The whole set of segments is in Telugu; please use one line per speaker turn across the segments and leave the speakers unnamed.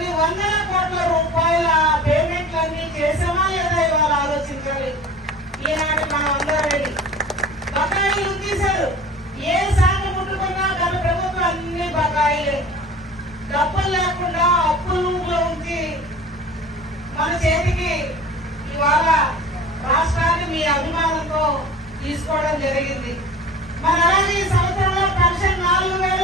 కొన్ని వందల కోట్ల రూపాయల పేమెంట్లన్నీ చేసామా లేదా ఇవాళ ఆలోచించాలి? ఈనాడు మనం అందరం బకాయిలు తీశారు ఏ శాఖ ముట్టుకున్నా గత ప్రభుత్వం అన్ని బకాయిలే. డబ్బులు లేకుండా అప్పులో ఉంచి మన చేతికి ఇవాళ రాష్ట్రాన్ని మీ అభిమానంతో తీసుకోవడం జరిగింది. మరి అలాగే ఈ సంవత్సరంలో పెన్షన్ నాలుగు వేల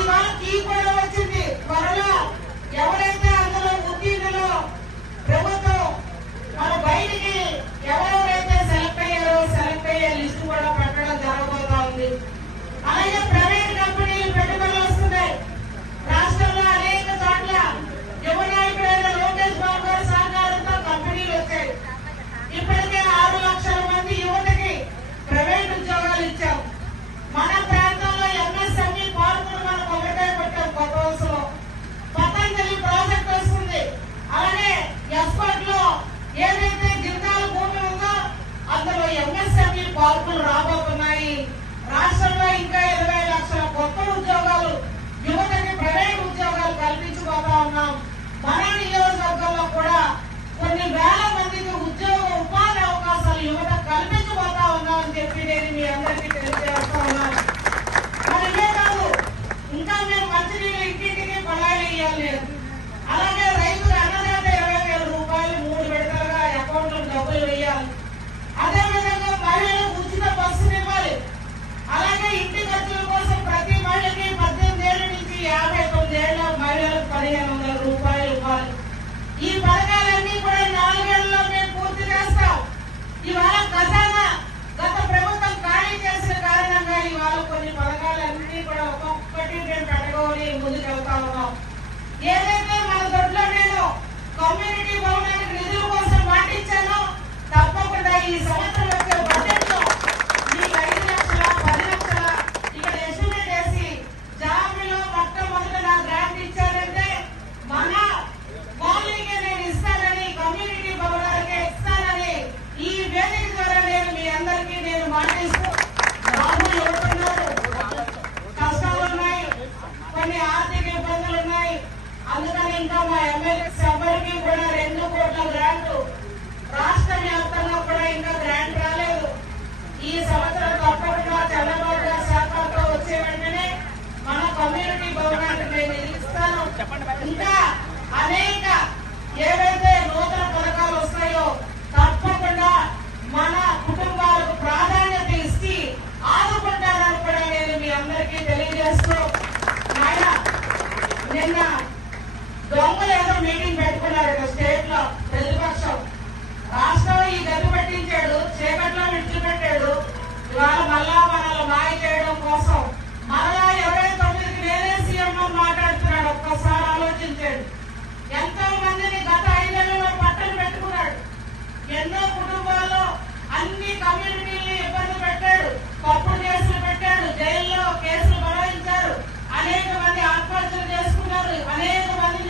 అది వాళ్ళకి కూడా వచ్చింది త్వరలో ఎవరైతే అందులో ఉత్తీర్ణులో ప్రభుత్వం మన బయటికి ఎవరెవరైతే పార్కులు రాబోతున్నాయి. రాష్ట్రంలో ఇంకా ఇరవై లక్షల పెట్టుకొని ఉన్నాం ఏదైతే మన దొడ్లో నేను కమ్యూనిటీ భవనానికి నిధుల కోసం మాటిచ్చానో తప్పకుండా ఈ సంవత్సరం వచ్చే బడ్జెట్లో మీకు ఐదు లక్షల పది లక్షల ఇక్కడ ఎస్టిమేట్ వేసి జాబిలో మొట్టమొదట నా గ్రాంట్ ఇచ్చారంటే మన కాలనీకే నేను ఇస్తానని కమ్యూనిటీ భవనాలకే ఇస్తానని ఈ వేదిక ద్వారా నేను మీ అందరికీ నేను మాటిస్తూ ఇంకా కూడా రెండు కోట్ల గ్రాంట్ రాష్ట్ర వ్యాప్తంగా కూడా ఇంకా గ్రాంట్ రాలేదు. ఈ సంవత్సరం తప్పకుండా చంద్రబాబు గారి సహకారంతో వచ్చే వెంటనే మన కమ్యూనిటీ భవనానికి నేను ఇది ఇస్తాను. ఇంకా అనేక ఏవైతే నూతన పథకాలు వస్తాయో తప్పకుండా మన కుటుంబాలకు ప్రాధాన్యత ఇచ్చి ఆదుకుంటానని కూడా నేను మీ అందరికీ తెలియజేస్తూ నాయన నిన్న దొంగలు ఏదో మీటింగ్ పెట్టుకున్నాడు స్టేట్లో ప్రతిపక్షం రాష్ట్రం ఈ గది పెట్టించాడు చీకట్లో విడిచిపెట్టాడు ఇవాళ మళ్ళా మనల్ని మాయ చేయడం కోసం